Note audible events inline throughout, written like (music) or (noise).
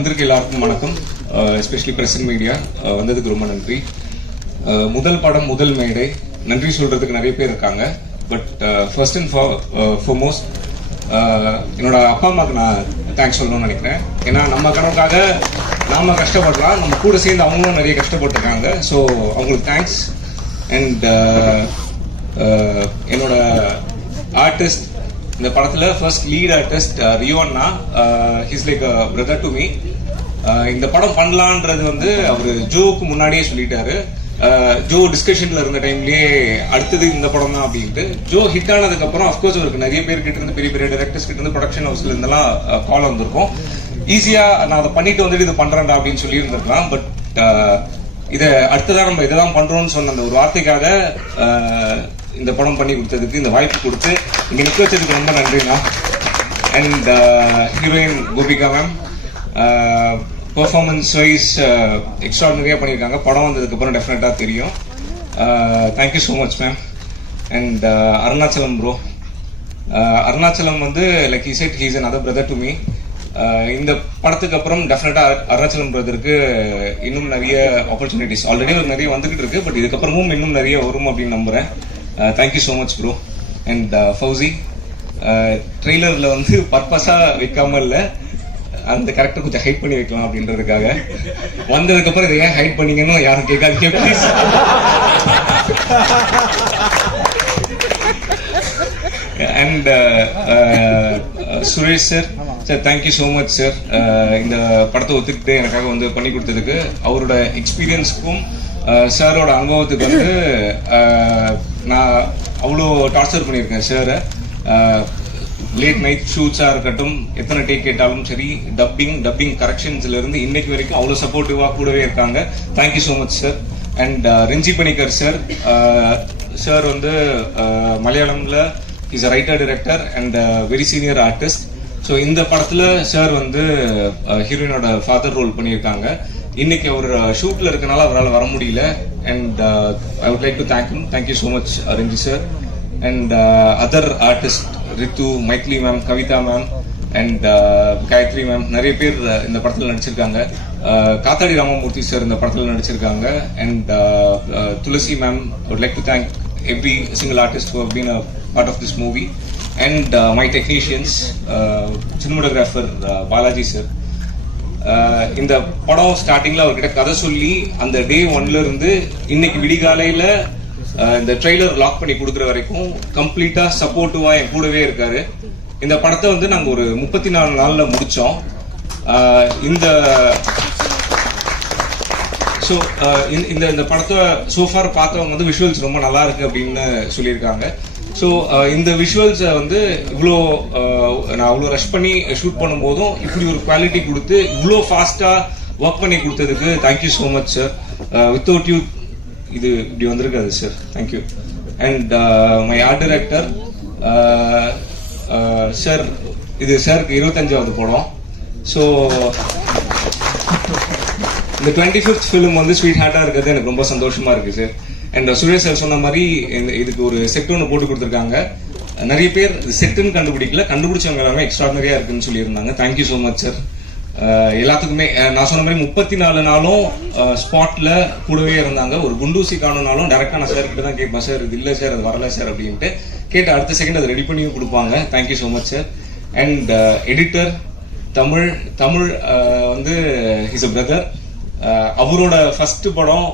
வந்திருக்க எல்லாருக்கும் வணக்கம். எஸ்பெஷலி பிரசன்ட் மீடியா வந்ததுக்கு ரொம்ப நன்றி. முதல் படம் முதல் மேடை. நன்றி சொல்றதுக்கு நிறைய பேர் இருக்காங்க. பட் ஃபர்ஸ்ட் அண்ட் ஃபார்மோஸ்ட் என்னோட அப்பா அம்மாவுக்கு நான் தேங்க்ஸ் சொல்லணும்னு நினைக்கிறேன். ஏன்னா நம்ம கனவுக்காக நாம கஷ்டப்படலாம். நம்ம கூட சேர்ந்து அவங்களும் நிறைய கஷ்டப்பட்டிருக்காங்க. ஸோ அவங்களுக்கு தேங்க்ஸ் அண்ட் என்னோட ஆர்டிஸ்ட் இந்த படத்தில் first lead artist ரியோன்னா he's like brother to me இந்த படம் பண்ணலான்றது வந்து அவர் ஜோவுக்கு முன்னாடியே சொல்லிட்டாரு. ஜோ டிஸ்கஷன்ல இருந்த டைம்லயே அடுத்தது இந்த படம் தான் அப்படின்ட்டு. ஜோ ஹிட் ஆனதுக்கு அப்புறம் அஃப்கோர்ஸ் அவருக்கு நிறைய பேர் கிட்ட இருந்து பெரிய பெரிய டேரக்டர்ஸ் கிட்ட இருந்து ப்ரொடக்ஷன் ஹவுஸ்ல இருந்தெல்லாம் கால் வந்திருக்கும். ஈஸியா நான் அதை பண்ணிட்டு வந்துட்டு இது பண்றேன்டா அப்படின்னு சொல்லி இருந்திருக்கலாம் பட் இதை அடுத்ததாக நம்ம இதெல்லாம் பண்றோம்னு சொன்ன அந்த ஒரு வார்த்தைக்காக இந்த படம் பண்ணி கொடுத்ததுக்கு இந்த வாய்ப்பு கொடுத்து இங்க நிக்க வச்சதுக்கு ரொம்ப நன்றிண்ணா. And heroine Gopika ma'am performance wise எக்ஸ்ட்ராடனரியாக பண்ணியிருக்காங்க. படம் வந்ததுக்கப்புறம் டெஃபினட்டாக தெரியும். Thank you so much ma'am and Arunachalam bro Arunachalam வந்து like is said he's another other brother to Uh, இந்த படத்துக்கு அப்புறம் டெஃபினட்டாக அருணாச்சலம் பிரதருக்கு இன்னும் நிறைய ஆப்பர்ச்சுனிட்டிஸ் ஆல்ரெடி ஒரு நிறைய வந்துகிட்டு இருக்கு பட் இதுக்கப்புறமும் இன்னும் நிறைய வரும் அப்படின்னு நம்புறேன். Thank you so much bro and Fousi ட்ரெய்லரில் வந்து பர்பஸாக வைக்காமல் இல்லை. அந்த கேரக்டர் கொஞ்சம் ஹைட் பண்ணி வைக்கலாம் அப்படின்றதுக்காக. வந்ததுக்கு அப்புறம் இதை ஏன் ஹைட் பண்ணீங்கன்னு யாரும் கேட்காதீங்க please and Suresh sir sir thank you so much sir இந்த படத்தை ஒத்துக்கிட்டு எனக்காக வந்து பண்ணி கொடுத்ததுக்கு அவரோட எக்ஸ்பீரியன்ஸ்க்கும் சாரோட uh, அனுபவத்துக்கு வந்து uh, நான் அவ்வளோ டார்ச்சர் பண்ணியிருக்கேன் சாரை லேட் நைட் ஷூட்ஸாக இருக்கட்டும் எத்தனை டேக் கேட்டாலும் சரி டப்பிங் டப்பிங் கரெக்ஷன்ஸ்ல இருந்து இன்னைக்கு வரைக்கும் அவ்வளோ சப்போர்ட்டிவாக கூடவே இருக்காங்க. Thank you so much sir and Renji Panicker sir sir வந்து மலையாளமில் மலையாளம்ல is a writer director and very senior artist so இந்த படத்துல சார் வந்து ஹீரோயினோட ஃபாதர் ரோல் பண்ணியிருக்காங்க. இன்னைக்கு அவர் ஷூட்ல இருக்கனால அவரால் வர முடியல. And I would like to thank you thank you so much Ranji sir and other artist Ritu Maithili ma'am Kavitha ma'am and uh, Gayathri ma'am நிறைய பேர் uh, இந்த படத்தில் நடிச்சிருக்காங்க. Uh, காத்தாடி ராமமூர்த்தி சார் இந்த படத்தில் நடிச்சிருக்காங்க. And Thulasi ma'am would like to thank every single artist who been a part of this movie and my technicians cinematographer Balaji sir இந்த படம் ஸ்டார்டிங்கில் அவர்கிட்ட கதை சொல்லி அந்த டே ஒன்லேருந்து இன்னைக்கு விடிகாலையில் இந்த ட்ரெய்லர் லாக் பண்ணி கொடுக்குற வரைக்கும் கம்ப்ளீட்டா சப்போர்ட்டிவா என் கூடவே இருக்காரு. இந்த படத்தை வந்து நாங்க ஒரு முப்பத்தி நாலு நாள்ல முடிச்சோம். இந்த ஸோ இந்த இந்த படத்தை சோஃபார் பார்த்தவங்க வந்து விஷுவல்ஸ் ரொம்ப நல்லா இருக்கு அப்படின்னு சொல்லியிருக்காங்க. ஸோ இந்த விஷுவல்ஸை வந்து இவ்வளோ நான் அவ்வளோ ரஷ் பண்ணி ஷூட் பண்ணும்போதும் இப்படி ஒரு குவாலிட்டி கொடுத்து இவ்வளோ ஃபாஸ்ட்டாக ஒர்க் பண்ணி கொடுத்ததுக்கு thank you so much sir without you இது இப்படி வந்திருக்காது sir thank you and my art director sir இது சாருக்கு இருபத்தஞ்சாவது படம். ஸோ இந்த டுவெண்ட்டி ஃபிஃப்த் ஃபிலிம் வந்து ஸ்வீட் ஹார்ட்டாக இருக்கிறது எனக்கு ரொம்ப சந்தோஷமாக இருக்குது sir and Suresh uh, sir சொன்ன மாதிரி இந்த- இதுக்கு ஒரு செட் ஒன்று போட்டு கொடுத்துருக்காங்க. நிறைய பேர் செட்டுன்னு கண்டுபிடிக்கல கண்டுபிடிச்சவங்க எல்லாமே எக்ஸ்ட்ராடனரியாக இருக்குன்னு சொல்லியிருந்தாங்க. தேங்க்யூ ஸோ மச் சார் எல்லாத்துக்குமே நான் சொன்ன மாதிரி முப்பத்தி நாலு நாளும் ஸ்பாட்ல கூடவே இருந்தாங்க. ஒரு குண்டூசி காணுனாலும் டேரக்டா நான் சார் கிட்ட தான் கேட்பேன். சார் இது இல்லை சார் அது வரல சார் அப்படின்ட்டு. கேட்டு அடுத்த செகண்ட் அதை ரெடி பண்ணியும் கொடுப்பாங்க. Thank you so much sir and editor Tamil Tamil வந்து ஹிஸ் அ பிரதர் அவரோட ஃபர்ஸ்ட் படம்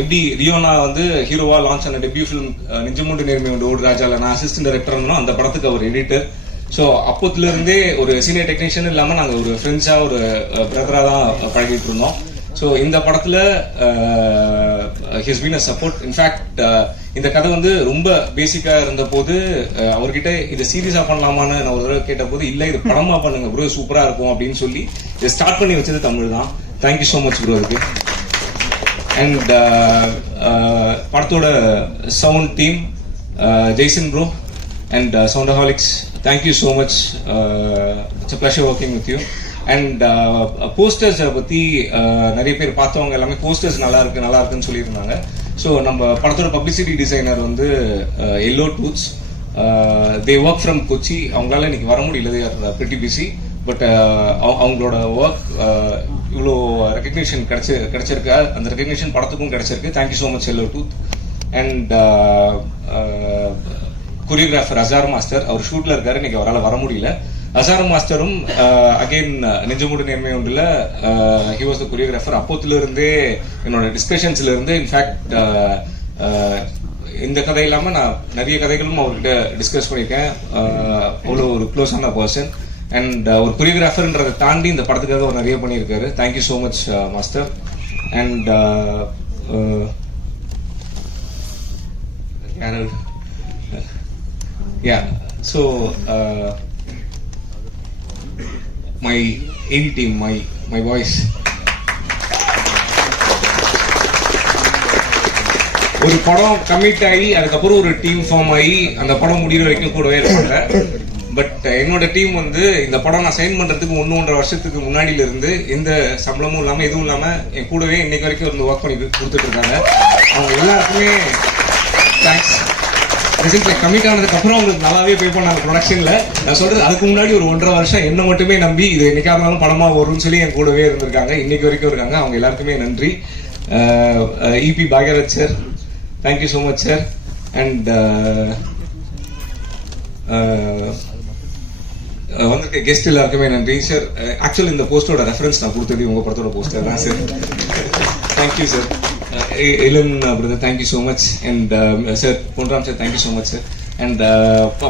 எப்படி ரியோனா வந்து ஹீரோவா லான்ச் ஆன டெபியூ ஃபிலிம் நிஜமுண்டு நேர்மை ஓடு ராஜால நான் அசிஸ்டன்ட் டைரக்டர் அந்த படத்துக்கு அவர் எடிட்டர் ஸோ அப்போத்துலேருந்தே ஒரு சீனியர் டெக்னீஷியன் இல்லாமல் நாங்கள் ஒரு ஃப்ரெண்ட்ஸாக ஒரு பிரதராக தான் பழகிட்டு இருந்தோம் ஸோ இந்த படத்தில் he's been a support in fact இந்த கதை வந்து ரொம்ப பேசிக்காக இருந்த போது அவர்கிட்ட இதை சீரியஸாக பண்ணலாமான்னு நான் ஒரு தடவை கேட்ட போது இல்லை இது படமாக பண்ணுங்க ப்ரோ சூப்பராக இருக்கும் அப்படின்னு சொல்லி இதை ஸ்டார்ட் பண்ணி வச்சது தமிழ் தான். Thank you so much bro அதுக்கு. அண்ட் படத்தோட sound team Jaison bro and Soundaholics thank you so much it's pleasure working with you and போஸ்டர்ஸை பற்றி நிறைய பேர் பார்த்தவங்க எல்லாமே போஸ்டர்ஸ் நல்லா இருக்கு நல்லா இருக்குன்னு சொல்லியிருந்தாங்க. ஸோ நம்ம படத்தோட பப்ளிசிட்டி டிசைனர் வந்து yellow tooths they work from Kochi அவங்களால இன்னைக்கு வர முடியல. பிரிட்டி பிசி பட் அவங்களோட ஒர்க் uh, இவ்வளோ ரெக்கக்னேஷன் கிடைச்சி கிடைச்சிருக்கு. அந்த ரெக்கக்னேஷன் படத்துக்கும் கிடைச்சிருக்கு. Thank you so much yellow tooth and choreographer Azhar master அவர் ஷூட்ல இருக்காரு இன்னைக்கு அவரால் வர முடியல. அசார் மாஸ்டரும் அகைன் நெஞ்சமூடு நேர்மை ஒன்றில் ஹி வாஸ் த கொரியோகிராஃபர் அப்போத்துல இருந்தே என்னோட டிஸ்கஷன்ஸ்ல இருந்து இன்ஃபேக்ட் இந்த கதை இல்லாமல் நான் நிறைய கதைகளும் அவர்கிட்ட டிஸ்கஸ் பண்ணியிருக்கேன். Uh, அவ்வளோ ஒரு க்ளோஸான பர்சன் அண்ட் ஒரு கொரியோகிராஃபர்ன்றதை தாண்டி இந்த படத்துக்காக அவர் நிறைய பண்ணியிருக்காரு. Thank you so much master and yeah. So uh, my AD team my my voice ஒரு படம் கமிட் ஆகி அதுக்கப்புறம் ஒரு டீம் ஃபார்ம் ஆகி அந்த படம் முடிகிற வரைக்கும் கூடவே இருப்பாங்க. பட் uh, என்னோட டீம் வந்து இந்த படம் நான் சைன் பண்றதுக்கு ஒன்று ஒன்றரை வருஷத்துக்கு முன்னாடியில இருந்து எந்த சம்பளமும் இல்லாம எதுவும் இல்லாம என் கூடவே இன்னைக்கு வரைக்கும் வந்து ஒர்க் பண்ணி கொடுத்துட்டு இருக்காங்க. அவங்க எல்லாருக்குமே தேங்க்ஸ் ரிசல்ட்ல கமிட் ஆனதுக்கு அப்புறம் உங்களுக்கு நல்லாவே பே பண்ணாங்க ப்ரொடக்ஷன்ல நான் சொல்றது அதுக்கு முன்னாடி ஒரு ஒன்றரை வருஷம் என்ன மட்டுமே நம்பி இது என்னைக்கா இருந்தாலும் படமா வரும்னு சொல்லி என் கூடவே இருந்திருக்காங்க. இன்னைக்கு வரைக்கும் இருக்காங்க. அவங்க எல்லாருக்குமே நன்றி. EP Bhagyaraj sir thank you so much sir and வந்திருக்க கெஸ்ட் எல்லாருக்குமே நன்றி. சார் ஆக்சுவலி இந்த போஸ்டோட ரெஃபரன்ஸ் நான் கொடுத்தது உங்க படத்தோட போஸ்டர் தான் sir thank you sir Elan brother thank you so much and sir Ponram sir thank you so much sir and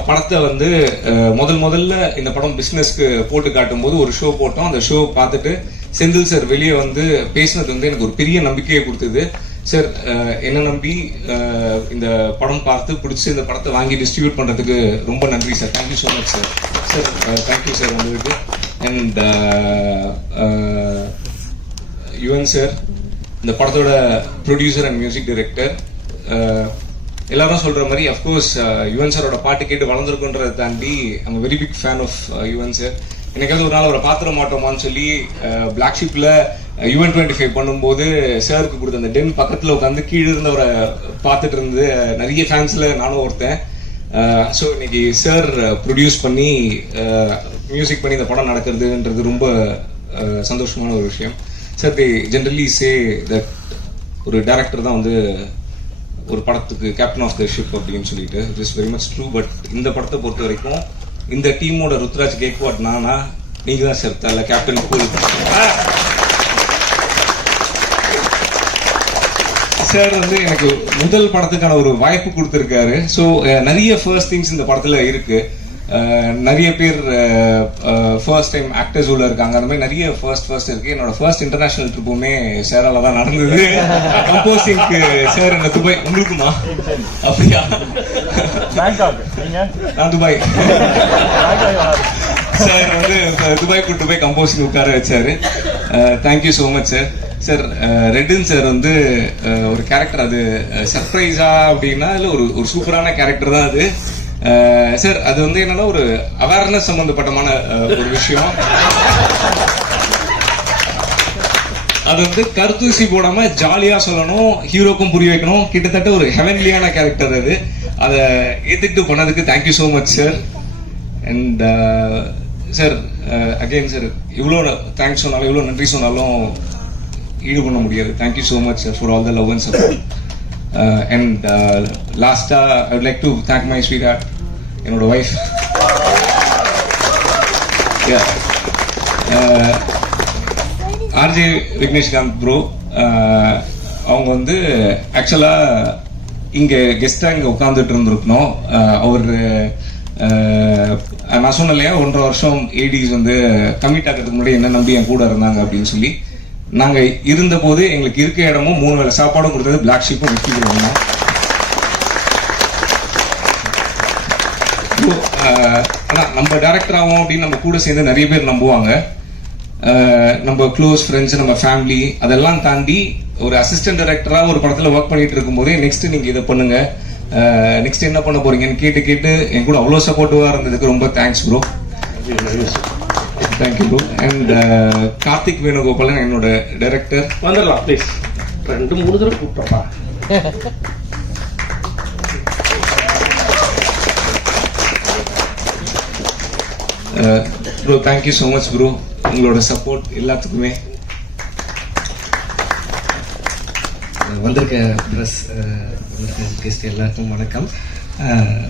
படத்தை வந்து uh, முதல் முதல்ல இந்த படம் பிஸ்னஸ்க்கு போட்டு காட்டும் போது ஒரு ஷோ போட்டோம். அந்த ஷோ பார்த்துட்டு செந்தில் சார் வெளியே வந்து பேசினது வந்து எனக்கு ஒரு பெரிய நம்பிக்கையை கொடுத்தது. சார் uh, என்ன நம்பி uh, இந்த படம் பார்த்து பிடிச்சி இந்த படத்தை வாங்கி டிஸ்ட்ரிபியூட் பண்ணுறதுக்கு ரொம்ப நன்றி sir thank you so much sir sir thank you sir உங்களுக்கு. அண்ட் யுவன் சார் இந்த படத்தோட ப்ரொடியூசர் அண்ட் மியூசிக் டைரக்டர் எல்லாரும் சொல்ற மாதிரி அஃப்கோர்ஸ் யுவன் சாரோட பாட்டு கேட்டு வளர்ந்துருக்குன்றதை தாண்டி I'm very big fan of Yuvan sir எனக்காவது ஒரு நாள் அவரை பாத்திர மாட்டோமான்னு சொல்லி பிளாக் ஷிப்ல யுவன் டுவெண்ட்டி ஃபைவ் பண்ணும்போது சாருக்கு கொடுத்த அந்த டென் பக்கத்தில் உட்காந்து கீழே இருந்தவரை பார்த்துட்டு இருந்து நிறைய ஃபேன்ஸில் நானும் ஒருத்தன். ஸோ இன்னைக்கு சார் ப்ரொடியூஸ் பண்ணி மியூசிக் பண்ணி இந்த படம் நடக்கிறதுன்றது ரொம்ப சந்தோஷமான ஒரு விஷயம். Sir the generally say that ஒரு டேரக்டர் தான் வந்து ஒரு படத்துக்கு கேப்டன் ஆஃப் த ஷிப் அப்படின்னு சொல்லிட்டு it is very much true but இந்த படத்தை பொறுத்த வரைக்கும் இந்த டீமோட ருத்ராஜ் கேக்வாட் நானா? நீங்க தான் சார் தல கேப்டன் கூல் சார் வந்து எனக்கு முதல் படத்துக்கான ஒரு வாய்ப்பு கொடுத்துருக்காரு. ஸோ நிறைய ஃபர்ஸ்ட் திங்ஸ் இந்த படத்தில் இருக்குது நிறைய பேர் ஃபர்ஸ்ட் டைம் ஆக்டர்ஸ் உள்ள இருக்காங்க. அந்த மாதிரி நிறைய ஃபர்ஸ்ட் ஃபர்ஸ்ட் இருக்கு. என்னோட ஃபர்ஸ்ட் இன்டர்நேஷனல் ட்ரிப்புமே சேரால தான் நடந்தது. (laughs) கம்போசிங்க்கு சார் என்ன துபாய்? உங்களுக்குமா? அப்படியா? நான் துபாய். (laughs) சார் வந்து துபாய் கூட்டு போய் கம்போசிங் உட்கார வச்சாரு. Thank you so much sir sir Redin sir வந்து ஒரு கேரக்டர் அது சர்ப்ரைஸா அப்படின்னா இல்லை ஒரு ஒரு சூப்பரான கேரக்டர் தான் அது. சார் அது வந்து என்னன்னா ஒரு அவேர்னஸ் சம்பந்தப்பட்டமான ஒரு விஷயம். அது வந்து கருத்தூசி போடாம ஜாலியா சொல்லணும் ஹீரோக்கும் புரிய வைக்கணும். கிட்டத்தட்ட ஒரு ஹெவன்லியான கேரக்டர் அது. அதை ஏத்துக்கிட்டு பண்ணதுக்கு thank you so much sir and sir again sir இவ்வளோ தேங்க்ஸ் சொன்னாலும் இவ்வளோ நன்றி சொன்னாலும் ஈடு பண்ண முடியாது thank you so much sir for all the love and support and லாஸ்ட்டாக I would like to thank my sweetheart என்னோட ஒய்ஃப் ஆர்ஜே விக்னேஷ்காந்த் ப்ரோ அவங்க வந்து ஆக்சுவலாக இங்கே கெஸ்ட்டாக இங்கே உட்காந்துட்டு இருந்திருக்கணும். Uh, அவர் uh, நான் சொன்னேன் இல்லையா ஒன்றரை வருஷம் ஏடிஸ் வந்து கம்மிட் ஆகிறதுக்கு முன்னாடி என்ன நம்பி என் கூட இருந்தாங்க அப்படின்னு சொல்லி. நாங்க இருந்த போது எங்களுக்கு இருக்க இடமும் மூணு வேளை சாப்பாடும் கொடுத்தது பிளாக் ஷீப்பும் வெற்றி So, நம்ம டேரக்டர் ஆகும் அப்படின்னு நம்ம கூட சேர்ந்து நிறைய பேர் நம்புவாங்க. நம்ம க்ளோஸ் ஃப்ரெண்ட்ஸ் நம்ம ஃபேமிலி அதெல்லாம் தாண்டி ஒரு அசிஸ்டன்ட் டைரக்டரா ஒரு படத்துல ஒர்க் பண்ணிட்டு இருக்கும்போதே நெக்ஸ்ட் நீங்க இதை பண்ணுங்க. நெக்ஸ்ட் என்ன பண்ண போறீங்கன்னு கேட்டு கேட்டு என் கூட அவ்வளோ சப்போர்ட்டிவா இருந்ததுக்கு ரொம்ப thanks bro thank you bro and Karthik Venugopalan என்னோட டைரக்டர் வந்துடலாம் ப்ளீஸ் ரெண்டு மூணு தடவை கூப்பிட்டோம்ப்பா. Bro thank you so much bro உங்களோட சப்போர்ட் எல்லாத்துக்குமே. வந்திருக்க ப்ரெஸ் வந்திருக்க கெஸ்ட் எல்லாருக்கும் வணக்கம். அஹ்,